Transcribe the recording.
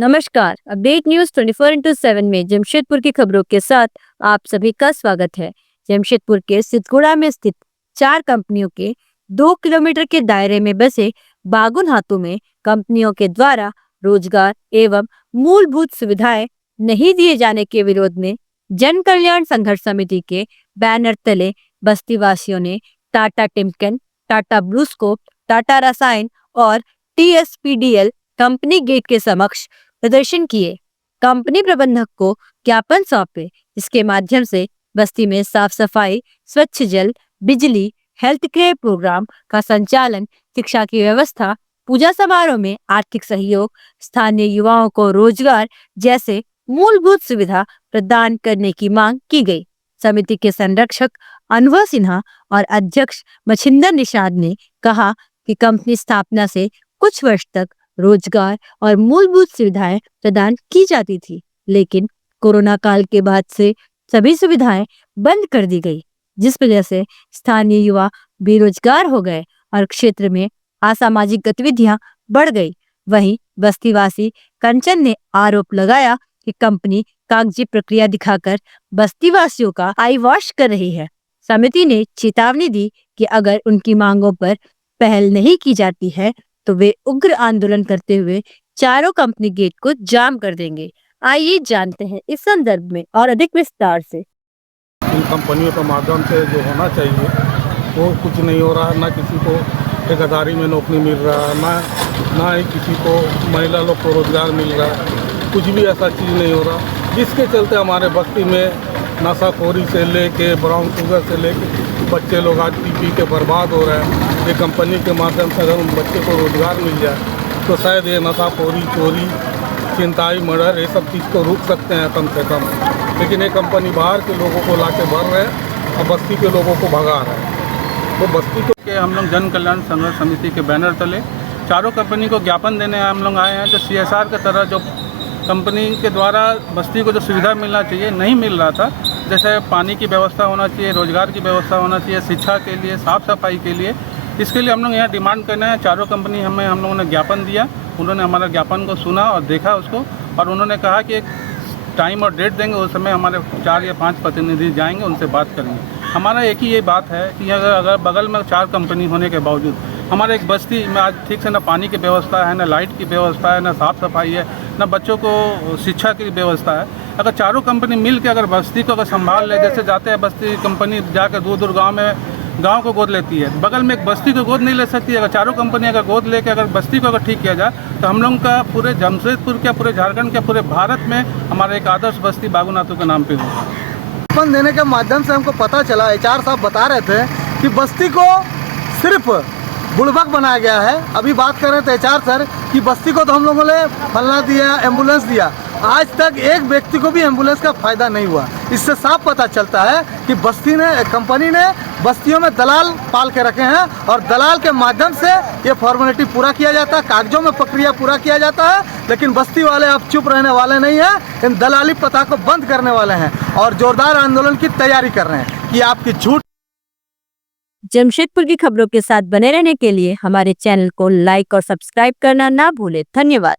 नमस्कार। Update news 24/7 में जमशेदपुर की खबरों के साथ आप सभी का स्वागत है। जमशेदपुर के सिद्धगुड़ा में स्थित 4 कंपनियों के 2 किलोमीटर के दायरे में बसे बागुन हाथों में कंपनियों के द्वारा रोजगार एवं मूलभूत सुविधाएं नहीं दिए जाने के विरोध में जन कल्याण संघर्ष समिति के बैनर तले बस्ती वासियों ने टाटा टिमकेन, टाटा ब्लूस्कोप, टाटा रसायन और TSPDL कंपनी गेट के समक्ष प्रदर्शन किए। कंपनी प्रबंधक को ज्ञापन सौंपे, जिसके माध्यम से बस्ती में साफ सफाई, स्वच्छ जल, बिजली, हेल्थ केयर प्रोग्राम का संचालन, शिक्षा की व्यवस्था, पूजा समारोह में आर्थिक सहयोग, स्थानीय युवाओं को रोजगार जैसे मूलभूत सुविधा प्रदान करने की मांग की गई। समिति के संरक्षक अनुभव सिन्हा और अध्यक्ष मछिंदर निषाद ने कहा कि कंपनी स्थापना से कुछ वर्ष तक रोजगार और मूलभूत सुविधाएं प्रदान की जाती थी, लेकिन कोरोना काल के बाद से सभी सुविधाएं बंद कर दी गई, जिस वजह से स्थानीय युवा बेरोजगार हो गए और क्षेत्र में असामाजिक गतिविधियां बढ़ गई। वहीं बस्तीवासी कंचन ने आरोप लगाया कि कंपनी कागजी प्रक्रिया दिखाकर बस्तीवासियों का आई वॉश कर रही है। समिति ने चेतावनी दी कि अगर उनकी मांगों पर पहल नहीं की जाती है तो वे उग्र आंदोलन करते हुए चारों कंपनी गेट को जाम कर देंगे। आइए जानते हैं इस संदर्भ में और अधिक विस्तार से। इन कंपनियों के माध्यम से जो होना चाहिए वो कुछ नहीं हो रहा। ना किसी को ठेकेदारी में नौकरी मिल रहा है, ना ही किसी को महिला लोग को रोजगार मिल रहा है। कुछ भी ऐसा चीज़ नहीं हो रहा, जिसके चलते हमारे बस्ती में नशाखोरी से लेके ब्राउन शुगर से लेके बच्चे लोग आज पी के बर्बाद हो रहे हैं। ये कंपनी के माध्यम से अगर उन बच्चे को रोजगार मिल जाए तो शायद ये नशाखोरी, चोरी, छिनताई, मर्डर ये सब चीज़ को रोक सकते हैं कम से कम। लेकिन ये कंपनी बाहर के लोगों को लाके भर रहे हैं और बस्ती के लोगों को भगा रहे हैं। तो बस्ती के हम लोग जन कल्याण संघर्ष समिति के बैनर तले चारों कंपनी को ज्ञापन देने हम लोग आए हैं। जो CSR की तरह जो कंपनी के द्वारा बस्ती को जो सुविधा मिलना चाहिए नहीं मिल रहा था, जैसे पानी की व्यवस्था होना चाहिए, रोजगार की व्यवस्था होना चाहिए, शिक्षा के लिए, साफ सफाई के लिए, इसके लिए हम लोग यहाँ डिमांड करना है। चारों कंपनी हम लोगों ने ज्ञापन दिया, उन्होंने हमारा ज्ञापन को सुना और देखा उसको, और उन्होंने कहा कि एक टाइम और डेट देंगे, उस समय हमारे 4 या 5 प्रतिनिधि जाएंगे, उनसे बात करेंगे। हमारा एक ही ये बात है कि अगर बगल में 4 कंपनी होने के बावजूद हमारे एक बस्ती में आज ठीक से ना पानी की व्यवस्था है, ना लाइट की व्यवस्था है, ना साफ़ सफाई है, ना बच्चों को शिक्षा की व्यवस्था है। अगर चारों कंपनी मिल के अगर बस्ती को अगर संभाल ले, जैसे जाते हैं बस्ती कंपनी जाकर दूर दूर गांव को गोद लेती है, बगल में एक बस्ती को गोद नहीं ले सकती। अगर चारों कंपनी अगर गोद लेके अगर बस्ती को अगर ठीक किया जाए तो हम लोग का पूरे जमशेदपुर के, पूरे झारखंड के, पूरे भारत में हमारा एक आदर्श बस्ती बागुनाथों के नाम पे होगा। ज्ञापन देने के माध्यम से हमको पता चला, HR साहब बता रहे थे कि बस्ती को सिर्फ बुड़बक बनाया गया है। अभी बात कर रहे थे HR सर कि बस्ती को तो हम लोगों ने फलना दिया, एम्बुलेंस दिया, आज तक एक व्यक्ति को भी एम्बुलेंस का फायदा नहीं हुआ। इससे साफ पता चलता है कि कंपनी ने बस्तियों में दलाल पाल के रखे हैं और दलाल के माध्यम से ये फॉर्मेलिटी पूरा किया जाता है, कागजों में प्रक्रिया पूरा किया जाता है। लेकिन बस्ती वाले अब चुप रहने वाले नहीं हैं, इन दलाली प्रथा को बंद करने वाले हैं और जोरदार आंदोलन की तैयारी कर रहे हैं कि आपकी झूठ। जमशेदपुर की खबरों के साथ बने रहने के लिए हमारे चैनल को लाइक और सब्सक्राइब करना ना भूलें। धन्यवाद।